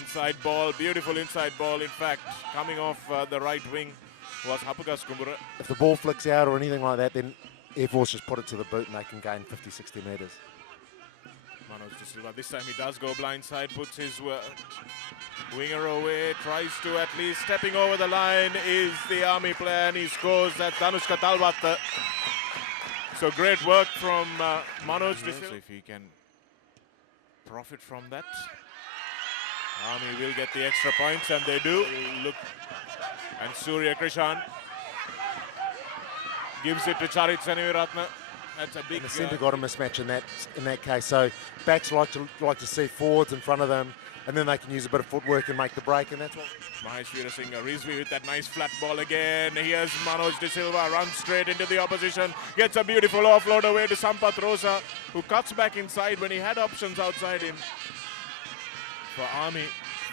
Inside ball, beautiful inside ball. In fact, coming off the right wing was Hapukas Kumbura. If the ball flicks out or anything like that, then Air Force just put it to the boot and they can gain 50, 60 metres. Manoj De Silva, this time he does go blindside, puts his winger away, tries to at least stepping over the line is the Army player and he scores. That's Danushka Talwat. So great work from Manoj De Silva. So if he can profit from that, Army will get the extra points and they do. Look, and Surya Krishan gives it to Charit Seneviratne. That's a big. And the centre got a mismatch in that case. So backs like to see forwards in front of them, and then they can use a bit of footwork and make the break. And that's what. Mahesh Veerasinghe Rizvi with that nice flat ball again. Here's Manoj De Silva, runs straight into the opposition, gets a beautiful offload away to Sampath Rosa, who cuts back inside when he had options outside him. For Army,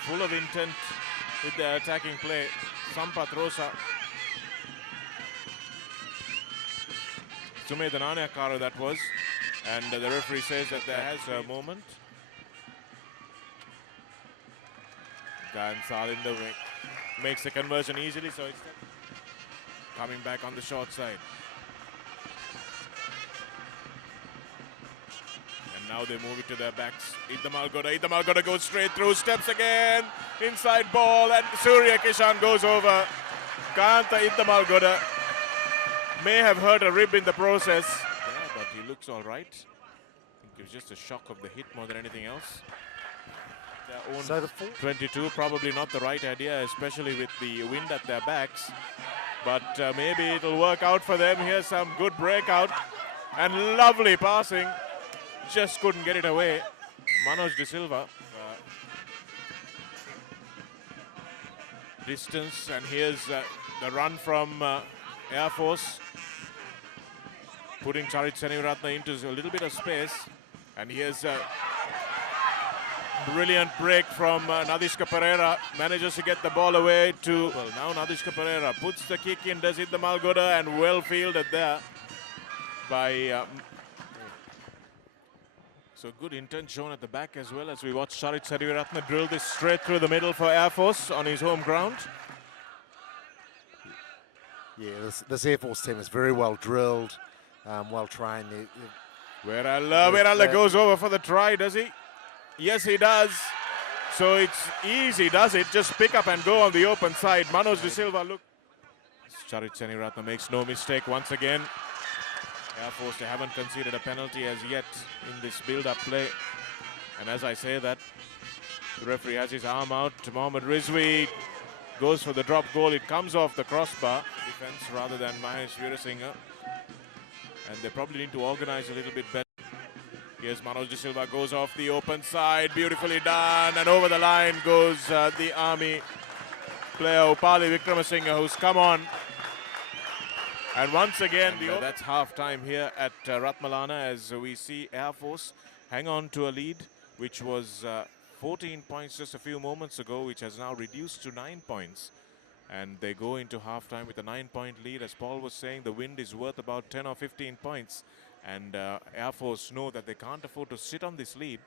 full of intent with their attacking play. Sampath Rosa. Sumed Ananyakaru that was, and the referee says that there has a moment. Gansal in the wing makes the conversion easily, so it's coming back on the short side. And now they move it to their backs. Idam Algoda goes straight through, steps again, inside ball, and Surya Kishan goes over. Kanta Idam Algoda may have hurt a rib in the process. Yeah, but he looks all right. I think it was just a shock of the hit more than anything else. Their own So the 22, probably not the right idea, especially with the wind at their backs. But maybe it'll work out for them. Here's some good breakout and lovely passing. Just couldn't get it away. Manoj De Silva. Distance, and here's the run from Air Force, putting Charit Seneviratne into a little bit of space. And here's a brilliant break from Nadishka Pereira. Manages to get the ball away to, well, now Nadishka Pereira puts the kick in, does hit the Malgoda, and well fielded there by so good intent shown at the back as well, as we watch Charit Seneviratne drill this straight through the middle for Air Force on his home ground. Yeah, this Air Force team is very well drilled, well trained. Veralla goes over for the try, does he? Yes, he does. So it's easy, does it? Just pick up and go on the open side. Manoj De Silva, look. Charit Seneviratne makes no mistake once again. Air Force, they haven't conceded a penalty as yet in this build-up play. And as I say that, the referee has his arm out. Mohammad Rizvi goes for the drop goal. It comes off the crossbar defense rather than Mahesh Veerasinghe. And they probably need to organize a little bit better. Here's Manoj De Silva, goes off the open side, beautifully done, and over the line goes the Army player Upali Vikramasinghe, who's come on. And once again, that's half-time here at Ratmalana, as we see Air Force hang on to a lead, which was 14 points just a few moments ago, which has now reduced to 9 points. And they go into half-time with a 9-point lead. As Paul was saying, the wind is worth about 10 or 15 points. And Air Force know that they can't afford to sit on this lead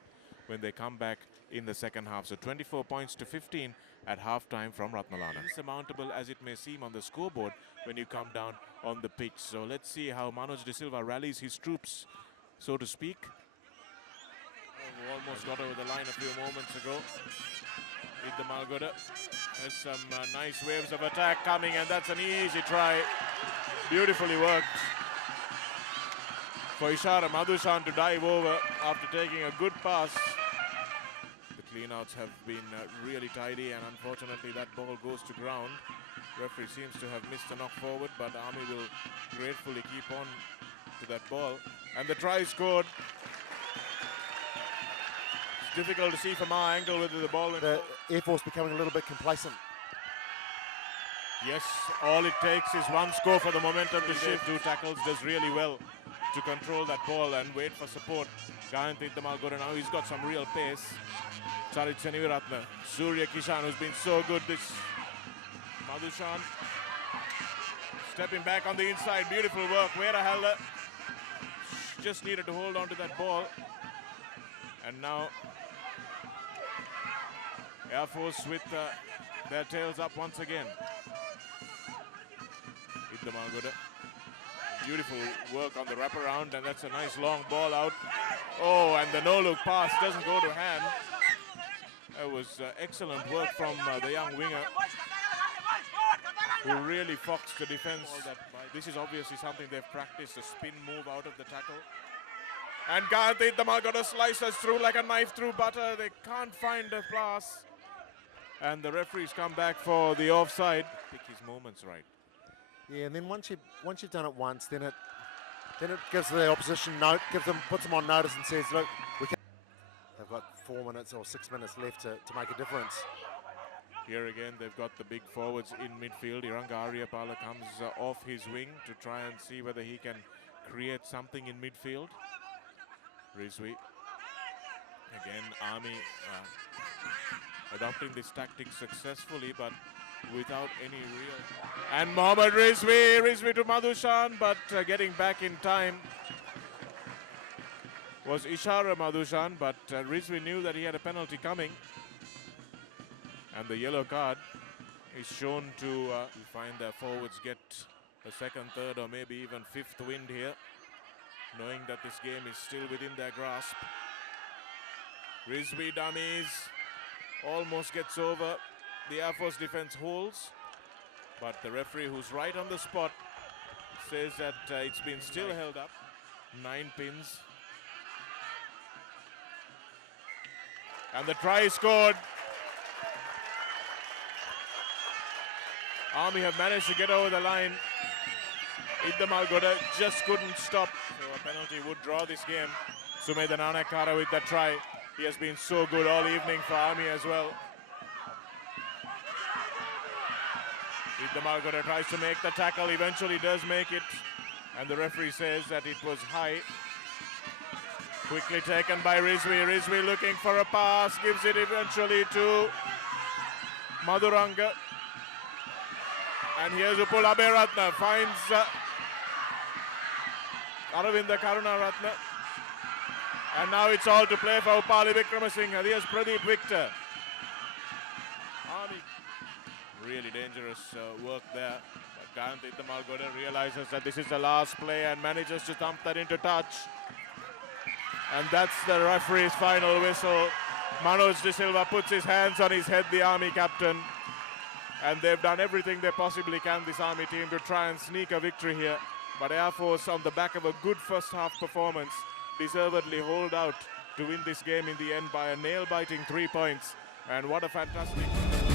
when they come back in the second half. So 24 points to 15 at half-time from Ratmalana. Insurmountable as it may seem on the scoreboard when you come down on the pitch. So let's see how Manoj De Silva rallies his troops, so to speak. Almost got over the line a few moments ago. With the Malgoda. There's some nice waves of attack coming, and that's an easy try. Beautifully worked for Ishara Madhushan to dive over after taking a good pass. The cleanouts have been really tidy, and unfortunately that ball goes to ground. Referee seems to have missed a knock forward, but Army will gratefully keep on to that ball. And the try scored. It's difficult to see from our angle whether the ball went. The Air Force becoming a little bit complacent. Yes, all it takes is one score for the momentum to shift. Two tackles does really well to control that ball and wait for support. Gayanth Malgoda now, he's got some real pace. Charit Seneviratne, Surya Kishan, who's been so good this. Madhushan stepping back on the inside, beautiful work. Vera Halda just needed to hold on to that ball. And now Air Force with their tails up once again. Iddamalgoda. Beautiful work on the wraparound, and that's a nice long ball out. Oh, and the no-look pass doesn't go to hand. That was excellent work from the young winger, who really foxed the defense. This is obviously something they've practiced, a spin move out of the tackle. And Gandhi Iddamalgoda slices through like a knife through butter. They can't find a pass. And the referees come back for the offside. Pick his moments right. Yeah, and then once you've done it once, then it gives the opposition puts them on notice and says, look, they've got 4 minutes or 6 minutes left to make a difference. Here again, they've got the big forwards in midfield. Iranga Ariapala comes off his wing to try and see whether he can create something in midfield. Rizvi. Again, Army adopting this tactic successfully, but without any real. And Mohammad Rizvi to Madhushan, but getting back in time was Ishara Madhushan, but Rizvi knew that he had a penalty coming. And the yellow card is shown to find their forwards get a second, third, or maybe even fifth wind here, knowing that this game is still within their grasp. Rizvi dummies, almost gets over. The Air Force defense holds, but the referee, who's right on the spot, says that it's been still held up. 9 pins. And the try is scored. Army have managed to get over the line. Iddamalgoda just couldn't stop. So a penalty would draw this game. Sumedha Nanakara with that try. He has been so good all evening for Army as well. Iddamalgoda tries to make the tackle, eventually does make it. And the referee says that it was high. Quickly taken by Rizvi. Rizvi looking for a pass, gives it eventually to Madhuranga. And here's Upul Abhiratna, finds Aravinda Karunaratna. And now it's all to play for Upali Vikramasinghe. Here's Pradeep Victor. Army, really dangerous work there. But Gant Iddamalgoda realizes that this is the last play and manages to thump that into touch. And that's the referee's final whistle. Manoj De Silva puts his hands on his head, the Army captain. And they've done everything they possibly can, this Army team, to try and sneak a victory here. But Air Force, on the back of a good first half performance, deservedly hold out to win this game in the end by a nail-biting 3 points. And what a fantastic...